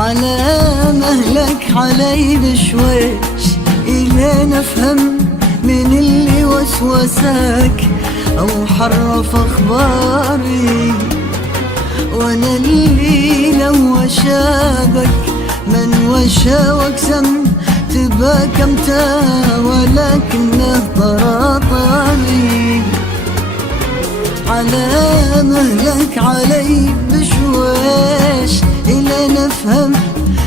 على مهلك علي بشويش إلين أفهم من اللي وسوسك أو حرف أخباري، وأنا اللي لو وشابك من وشا واقسم تباك امتى ولكنه طراطالي. على مهلك علي بشويش إلين أفهم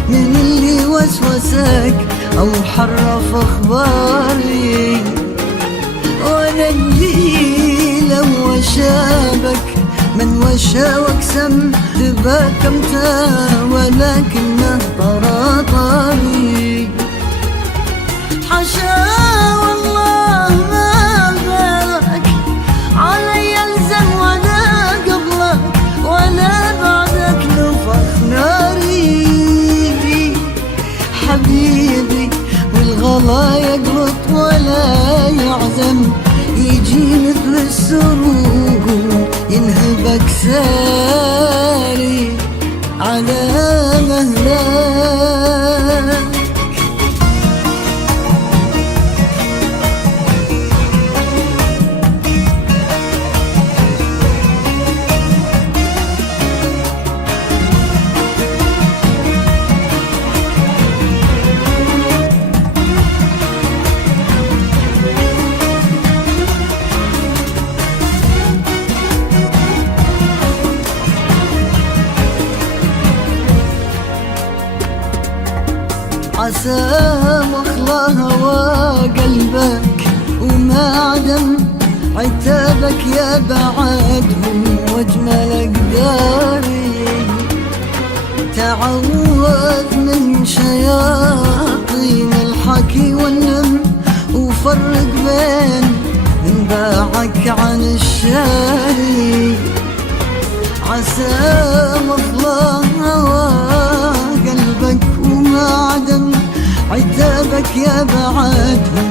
من اللي وسوسك أو حرف أخباري، وأنا اللي لو وشابك من وشا واقسم تباك امتى ولكنه طراطالي. حشا والله ما بالك علي الزم ولا قبلك ولا بعدك نفخ ناري. حبيبي والغلا يقلط ولا يعزم، يجي مثل السرور ينهبك ساري على مهلك. عسى مخلى هوى قلبك وما عدم عتابك يا بعدهم واجمل اقداري. تعوذ من شياطين الحكي والنم وفرق بين من باعك عن الشاري. عسى مخلى هوى قلبك وما عدم عتابك يا بعدهم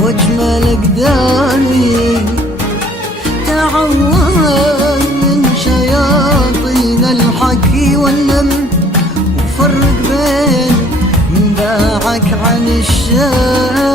واجمل اقداري. تعوذ من شياطين الحكي والنم وفرق بين من باعك عن الشاري.